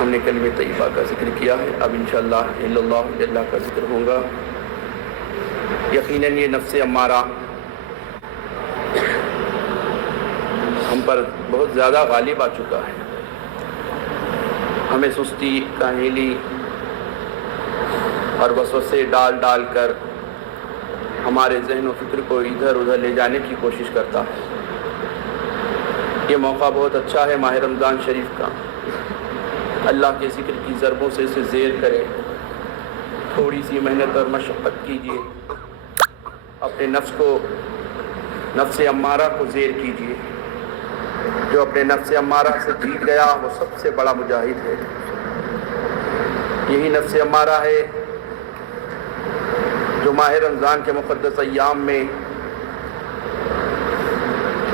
ہم نے کلمہ طیبہ کا ذکر کیا ہے، اب انشاءاللہ اللہ کا ذکر ہوگا۔ یقیناً یہ نفس امارہ ہم پر بہت زیادہ غالب آ چکا ہے، ہمیں سستی، کاہلی اور وسوسے ڈال ڈال کر ہمارے ذہن و فکر کو ادھر ادھر لے جانے کی کوشش کرتا ہے۔ یہ موقع بہت اچھا ہے ماہ رمضان شریف کا، اللہ کے ذکر کی ضربوں سے اسے زیر کرے، تھوڑی سی محنت اور مشقت کیجیے، اپنے نفس امارہ کو زیر کیجیے۔ جو اپنے نفس امارہ سے جیت گیا وہ سب سے بڑا مجاہد ہے۔ یہی نفس امارہ ہے جو ماہ رمضان کے مقدس ایام میں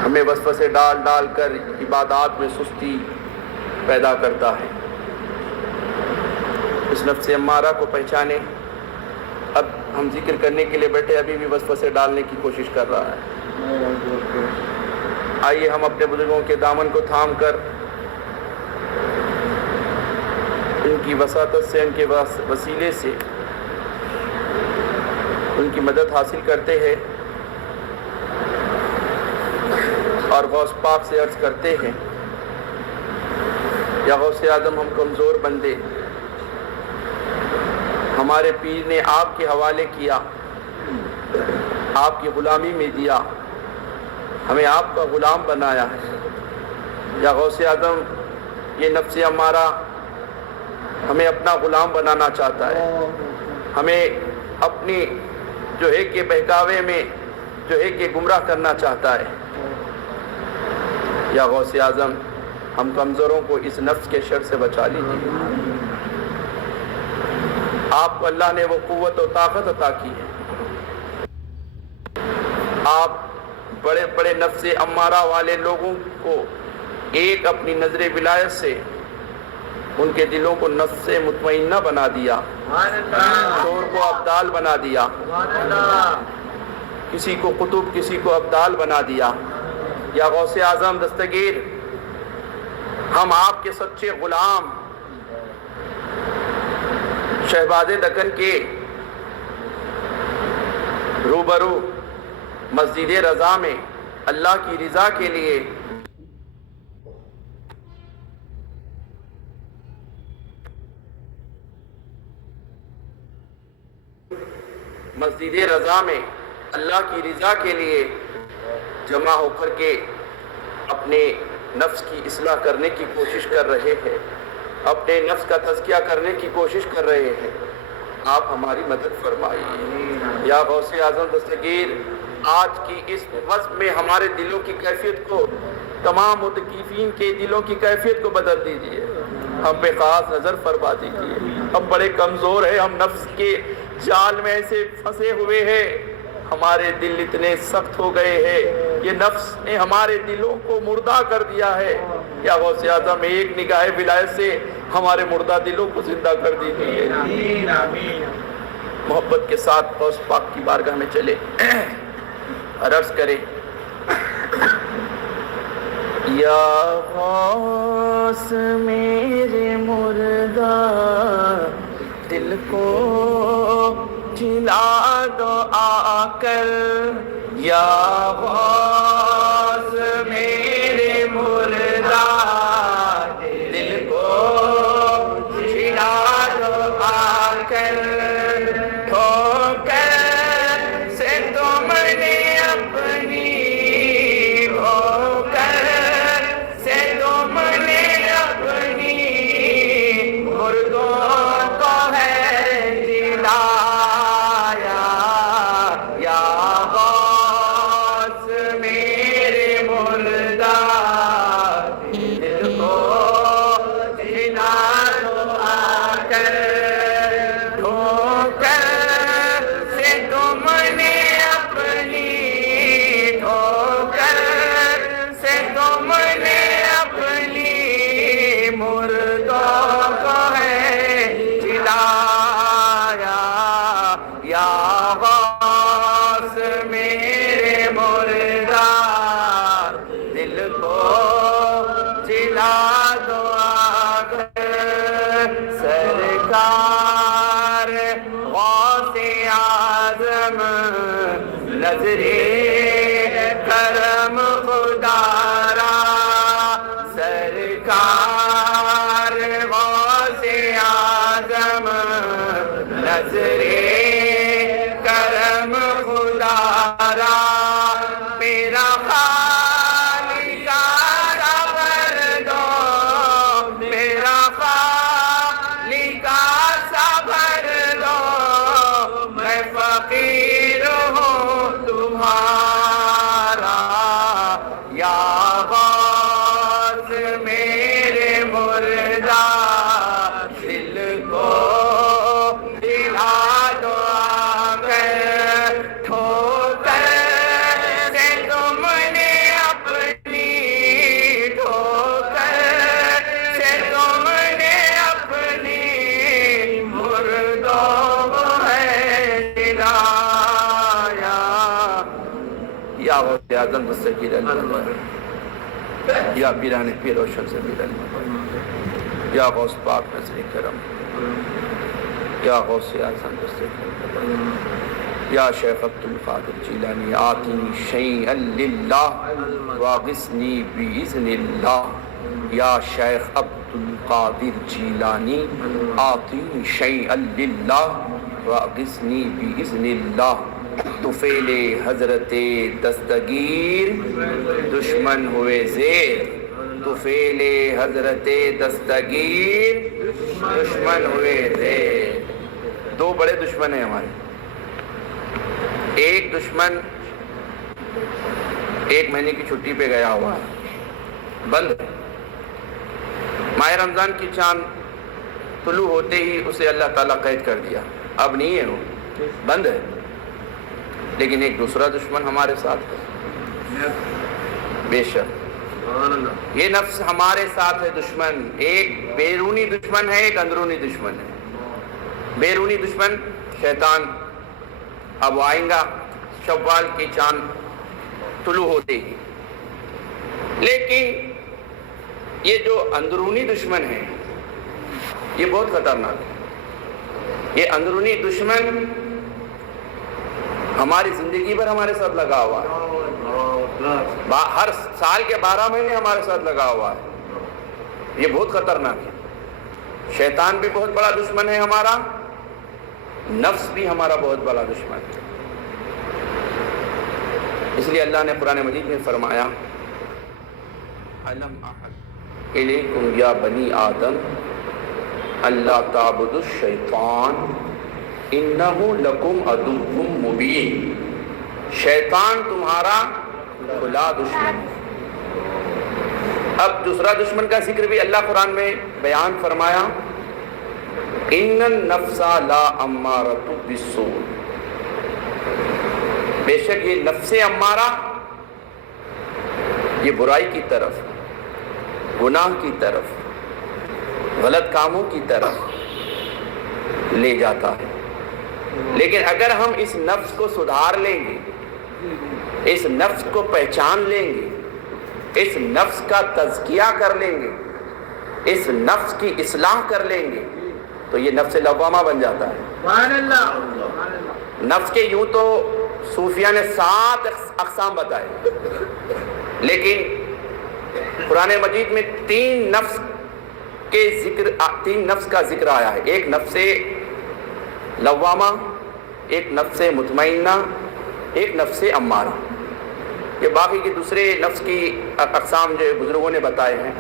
ہمیں وسوسے ڈال ڈال کر عبادات میں سستی پیدا کرتا ہے۔ اس نفس امارہ کو پہچانے۔ اب ہم ذکر کرنے کے لیے بیٹھے، ابھی بھی وسوسے ڈالنے کی کوشش کر رہا ہے۔ آئیے ہم اپنے بزرگوں کے دامن کو تھام کر ان کی وساطت سے، ان کے وسیلے سے ان کی مدد حاصل کرتے ہیں اور غوث پاک سے عرض کرتے ہیں، یا غوث اعظم ہم کمزور بندے، ہمارے پیر نے آپ کے حوالے کیا، آپ کی غلامی میں دیا، ہمیں آپ کا غلام بنایا ہے۔ یا غوث اعظم یہ نفس امارہ ہمیں اپنا غلام بنانا چاہتا ہے، ہمیں اپنی جو ہے کہ بہکاوے میں جو ہے کہ گمراہ کرنا چاہتا ہے۔ یا غوث اعظم ہم کمزوروں کو اس نفس کے شر سے بچا لیجیے۔ آپ کو اللہ نے وہ قوت و طاقت عطا کی ہے، آپ بڑے بڑے نفس امارہ والے لوگوں کو ایک اپنی نظر ولایت سے ان کے دلوں کو نفس مطمئنہ بنا دیا، شور کو ابدال بنا دیا، کسی کو قطب کسی کو ابدال بنا دیا۔ یا غوث اعظم دستگیر ہم آپ کے سچے غلام شہباز دکن کے روبرو مسجد رضا میں اللہ کی رضا کے لیے مسجد رضا میں اللہ کی رضا کے لیے جمع ہو کر کے اپنے نفس کی اصلاح کرنے کی کوشش کر رہے ہیں، اپنے نفس کا تزکیہ کرنے کی کوشش کر رہے ہیں۔ آپ ہماری مدد فرمائیے۔ یا غوث اعظم دستگیر آج کی اس وقت میں ہمارے دلوں کی کیفیت کو، تمام متقیفین کے دلوں کی کیفیت کو بدل دیجیے، ہم پہ خاص نظر فرما دیجیے۔ ہم بڑے کمزور ہیں، ہم نفس کے جال میں ایسے پھنسے ہوئے ہیں، ہمارے دل اتنے سخت ہو گئے ہیں، یہ نفس نے ہمارے دلوں کو مردہ کر دیا ہے۔ یا غوث اعظم ایک نگاہ ولایت سے ہمارے مردہ دلوں کو زندہ کر دیجیے۔ محبت کے ساتھ غوث پاک کی بارگاہ میں چلے اور عرض کرے، یا غوث میرے مردہ دل کو جلا دو آ کر، یا غوث میرے مردہ دل کو جلا دو آ کر، ٹھوکر سے تم نے اپنی، ٹھوکر سے تم نے اپنی مردوں کو ہے جلایا۔ یا غوث میرے مردہ دل کو جلا دو آ کر، ٹھوکر سے تم نے اپنی، ٹھوکر سے تم نے اپنی مردوں کو ہے جلایا۔ یا غوث میرے مردہ دل کو جلا دو آ کر، کار غوث اعظم نظرِ کرم خدا را میرا خالق صبر دو میرا خالق صبر دو میں فقیر ہوں تمہارا یا غوث میرے مردہ دل کو دلا دو آ کر ٹھوکر سے تم نے اپنی ٹھوکر سے تم نے اپنی مردوں کو ہے دلایا یا غوث اعظم دستگیر اللہ یا پیران پیر روشن سے ملن یا غوث پاک نظر کرم یا غوث اعظم دستگیر یا شیخ عبد القادر جیلانی آتنی شیئا للہ واغثنی بإذن اللہ یا شیخ عبد القادر جیلانی آتنی شیئا للہ واغثنی بإذن اللہ طفیل حضرت دستگیر دشمن ہوئے زیر طفیل حضرت دستگیر دشمن ہوئے زیر دو بڑے دشمن ہیں ہمارے ایک دشمن ایک مہینے کی چھٹی پہ گیا ہوا ہے بند ہے ماہ رمضان کی چاند طلوع ہوتے ہی اسے اللہ تعالیٰ قید کر دیا اب نہیں ہے وہ بند ہے لیکن ایک دوسرا دشمن ہمارے ساتھ ہے بے شک یہ نفس ہمارے ساتھ ہے دشمن ایک بیرونی دشمن ہے ایک اندرونی دشمن ہے بیرونی دشمن شیطان اب آئیں گا شوال کی چاند طلوع ہوتے ہی لیکن یہ جو اندرونی دشمن ہے یہ بہت خطرناک ہے یہ اندرونی دشمن ہماری زندگی پر ہمارے ساتھ لگا ہوا ہے ہر سال کے 12 مہینے ہمارے ساتھ لگا ہوا ہے یہ بہت خطرناک ہے شیطان بھی بہت بڑا دشمن ہے ہمارا نفس بھی ہمارا بہت بڑا دشمن ہے اس لیے اللہ نے قرآن مجید میں فرمایا الم احد الیکم یا بنی آدم اللہ تعبدوا الشیطان انہ لکم عدو مبین شیطان تمہارا کھلا دشمن ہے اب دوسرا دشمن کا ذکر بھی اللہ قرآن میں بیان فرمایا ان النفس لا امارۃ بالسوء بے شک یہ نفس امارہ یہ برائی کی طرف گناہ کی طرف غلط کاموں کی طرف لے جاتا ہے لیکن اگر ہم اس نفس کو سدھار لیں گے اس نفس کو پہچان لیں گے اس نفس کا تزکیہ کر لیں گے اس نفس کی اصلاح کر لیں گے تو یہ نفس لوامہ بن جاتا ہے نفس کے یوں تو صوفیہ نے 7 اقسام بتائے لیکن قرآن مجید میں 3 نفس کا ذکر آیا ہے ایک نفس لوامہ ایک نفس مطمئنہ ایک نفس امارہ یہ باقی کے دوسرے نفس کی اقسام جو بزرگوں نے بتائے ہیں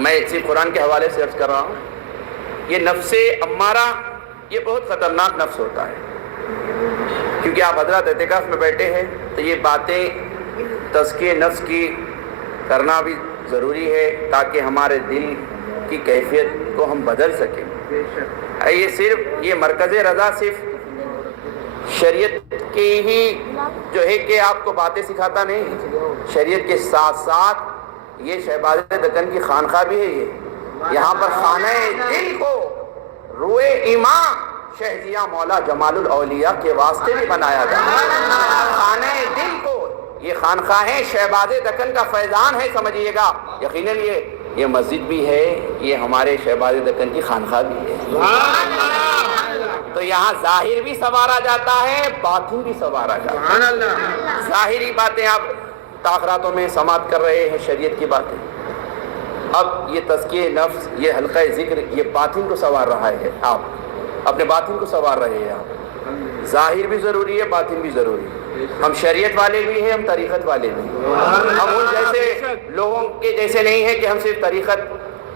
میں صرف قرآن کے حوالے سے عرض کر رہا ہوں یہ نفس امارہ یہ بہت خطرناک نفس ہوتا ہے کیونکہ آپ حضرات اعتکاف میں بیٹھے ہیں تو یہ باتیں تزکیہ نفس کی کرنا بھی ضروری ہے تاکہ ہمارے دل کی کیفیت کو ہم بدل سکیں یہ مرکز رضا صرف شریعت کی ہی جو ہے کہ آپ کو باتیں سکھاتا نہیں شریعت کے ساتھ ساتھ یہ شہباز دکن کی خانقاہ بھی ہے یہاں پر خانہ دل کو روئے ایمان شہزیاں مولا جمال الاولیاء کے واسطے بھی بنایا گیا خانہ دل کو یہ خانقاہیں شہباز دکن کا فیضان ہے سمجھیے گا یقیناً یہ مسجد بھی ہے یہ ہمارے شہباز دکن کی خانقاہ بھی ہے تو یہاں ظاہر بھی سنوارا جاتا ہے باطن بھی سنوارا جاتا ہے ظاہری باتیں آپ تاخراتوں میں سماعت کر رہے ہیں شریعت کی باتیں اب یہ تزکیہ نفس، یہ حلقہ ذکر، یہ باطن کو سنوار رہا ہے، آپ اپنے باطن کو سنوار رہے ہیں۔ آپ ظاہر بھی ضروری ہے، باطن بھی ضروری ہے۔ ہم شریعت والے بھی ہیں، ہم طریقت والے بھی ہیں۔ ہم ان جیسے لوگوں کے جیسے نہیں ہیں کہ ہم صرف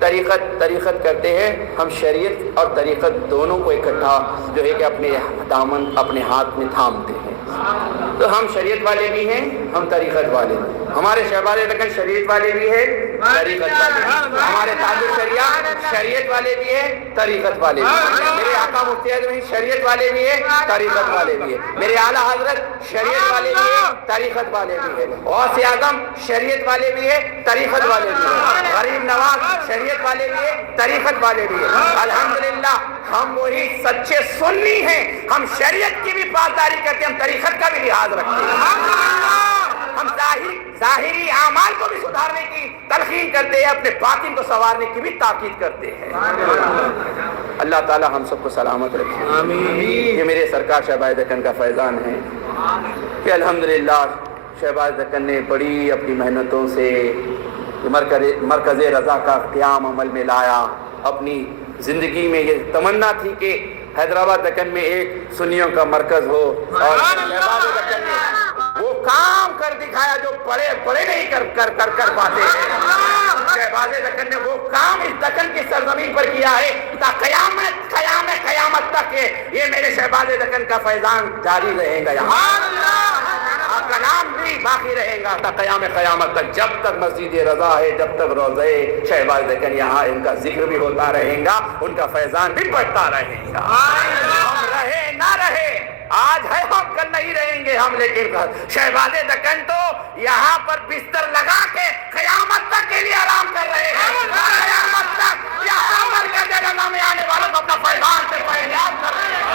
طریقت کرتے ہیں، ہم شریعت اور طریقت دونوں کو اکٹھا جو ہے کہ اپنے دامن اپنے ہاتھ میں تھامتے ہیں۔ تو ہم شریعت والے بھی ہیں، ہم طریقت والے بھی ہیں۔ ہمارے شہباز دکن شریعت والے بھی ہیں، طریقت والے بھی ہیں۔ ہمارے تاج الشریعہ شریعت والے بھی ہیں، طریقت والے بھی ہیں۔ میرے آقا مفتی اعظم شریعت والے بھی ہیں، طریقت والے بھی ہیں۔ میرے اعلیٰ حضرت شریعت والے بھی ہیں، طریقت والے بھی ہیں۔ غوث اعظم شریعت والے بھی ہیں، طریقت والے بھی ہیں۔ غریب نواز شریعت والے بھی ہیں، طریقت والے بھی ہیں۔ الحمدللہ ہم وہی سچے سنی ہیں، ہم شریعت کی بھی پاسداری کرتے ہیں، ہم طریقت کا بھی لحاظ رکھتے ہیں۔ ہم ظاہری اعمال کو بھی سدھارنے کی تلقین کرتے ہیں، اپنے باطن کو سنوارنے کی بھی تاکید کرتے ہیں۔ اللہ تعالی ہم سب کو سلامت رکھے۔ آمین۔ یہ میرے سرکار شہباز دکن کا فیضان ہے کہ الحمدللہ شہباز دکن نے بڑی اپنی محنتوں سے مرکز رضا کا قیام عمل میں لایا۔ اپنی زندگی میں یہ تمنا تھی کہ حیدرآباد دکن میں ایک سنیوں کا مرکز ہو، اور شہباز دکن نے وہ کام کر دکھایا جو بڑے نہیں کر پاتے ہیں۔ شہباز دکن نے وہ کام اس دکن کی سرزمین پر کیا ہے تا قیامت تک یہ میرے شہباز دکن کا فیضان جاری رہے گا، آپ کا نام بھی باقی رہے گا تا قیامت تک۔ جب تک مسجد رضا ہے، جب تک روضہ شہباز دکن یہاں، ان کا ذکر بھی ہوتا رہے گا، ان کا فیضان بھی بڑھتا رہے گا۔ ہم رہے نہ رہے، آج ہے ہم کل نہیں رہیں گے ہم، لیکن شہباز دکن تو یہاں پر بستر لگا کے قیامت تک کے لیے آرام کر رہے ہیں۔ قیامت تک یہاں مرکز رضا میں آنے والوں کو اپنا فیضان سے فیضان کر رہے ہیں۔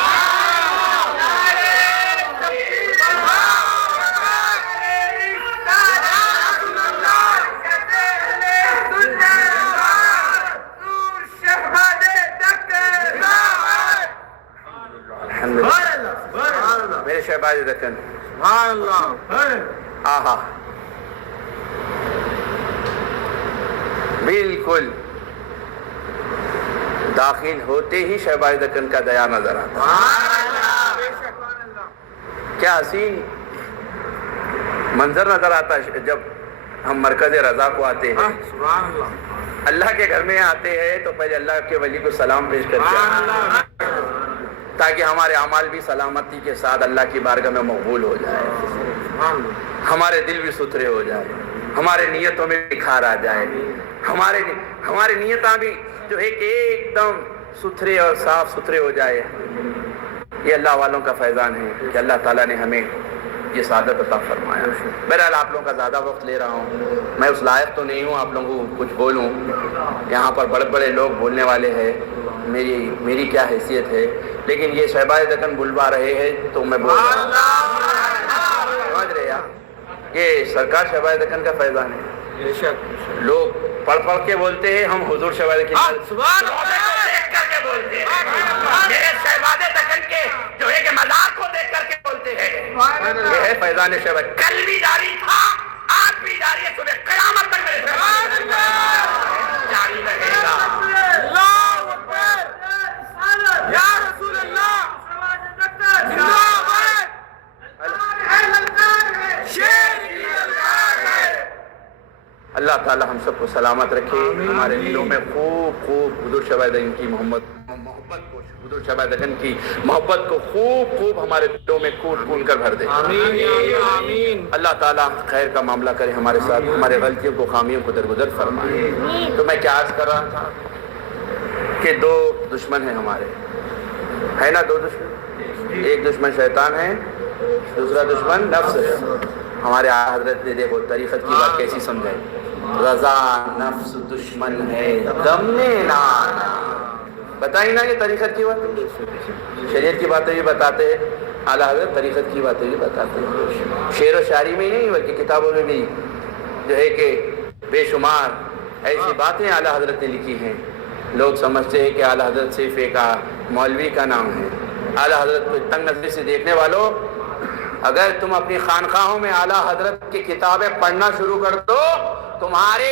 میرے شہباز دکن آہا بالکل داخل ہوتے ہی شہباز دکن کا دیا نظر آتا۔ کیا حسین منظر نظر آتا ہے جب ہم مرکز رضا کو آتے ہیں، اللہ کے گھر میں آتے ہیں تو پہلے اللہ کے ولی کو سلام پیش کرتے ہیں تاکہ ہمارے اعمال بھی سلامتی کے ساتھ اللہ کی بارگاہ میں مقبول ہو جائے، ہمارے دل بھی ستھرے ہو جائے، ہمارے نیتوں میں نکھار آ جائے، ہمارے نیتاں بھی جو ہے کہ ایک دم ستھرے اور صاف ستھرے ہو جائے۔ یہ اللہ والوں کا فیضان ہے کہ اللہ تعالیٰ نے ہمیں یہ سعادت عطا فرمایا۔ بہرحال آپ لوگوں کا زیادہ وقت لے رہا ہوں، میں اس لائق تو نہیں ہوں آپ لوگوں کو کچھ بولوں، یہاں پر بڑے بڑے لوگ بولنے والے ہیں، میری کیا حیثیت ہے، لیکن یہ شہباز دکن بلوا رہے ہیں تو میں بول رہا ہوں، سمجھ رہے آپ، یہ سرکار شہباز دکن کا فیضان ہے۔ لوگ پڑھ کے بولتے ہیں، ہم حضور شہباز دکن دیکھ کر کے بولتے ہیں، میرے شہباز دکن کے جو ہے کہ مزار کو دیکھ کر کے بولتے ہیں۔ یہ ہے فیضان شہباز، کل بھی جاری تھا، آج بھی جاری ہے، صبح قیامت تک میرے شہباز جاری رہے گا۔ یا رسول اللہ اللہ تعالی ہم سب کو سلامت رکھے، ہمارے دلوں میں خوب حضور شہباز دکن کی محبت کو، حضور شہباز دکن کی محبت کو خوب ہمارے دلوں میں کھول کر بھر دے۔ آمین۔ اللہ تعالیٰ خیر کا معاملہ کرے ہمارے ساتھ، ہمارے غلطیوں کو خامیوں کو درگزر فرمائے۔ تو میں کیا عرض کر رہا تھا کہ دو دشمن ہیں ہمارے، ہے نا، دو دشمن، ایک دشمن شیطان ہے، دوسرا دشمن نفس ہے۔ ہمارے حضرت نے دیکھو طریقت کی بات کیسی سمجھائی، رضا نفس دشمن ہے دم میں نانا، بتائی نا یہ طریقت کی بات، شریعت کی باتیں بھی بتاتے ہیں، اعلیٰ حضرت طریقت کی باتیں بھی بتاتے ہیں، شعر و شاعری میں نہیں بلکہ کتابوں میں بھی جو ہے کہ بے شمار ایسی باتیں اعلیٰ حضرت نے لکھی ہیں۔ لوگ سمجھتے ہیں کہ اعلیٰ حضرت صرف ایک مولوی کا نام ہے۔ اعلیٰ حضرت کو تنگ نظری سے دیکھنے والوں، اگر تم اپنی خانقاہوں میں اعلیٰ حضرت کی کتابیں پڑھنا شروع کر دو، تمہارے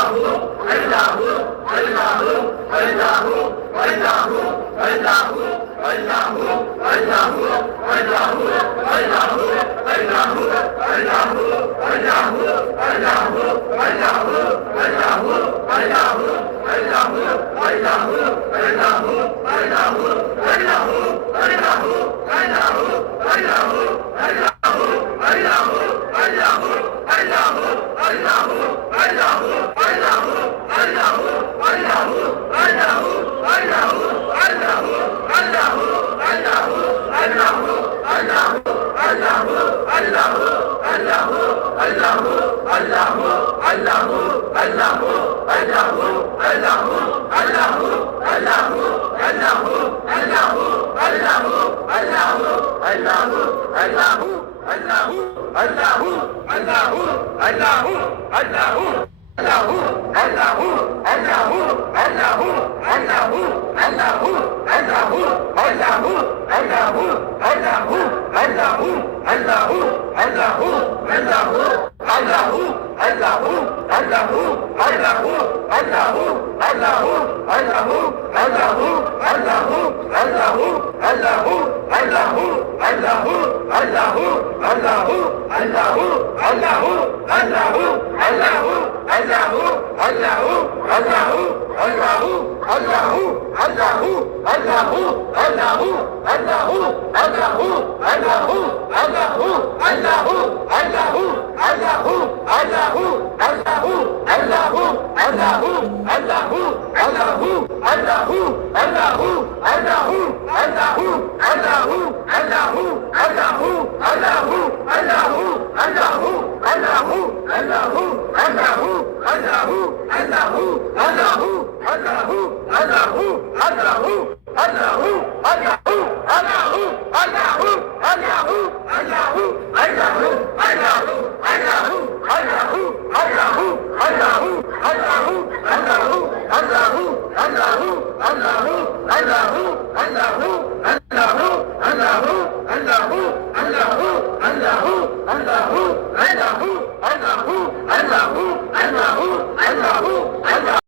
اللہ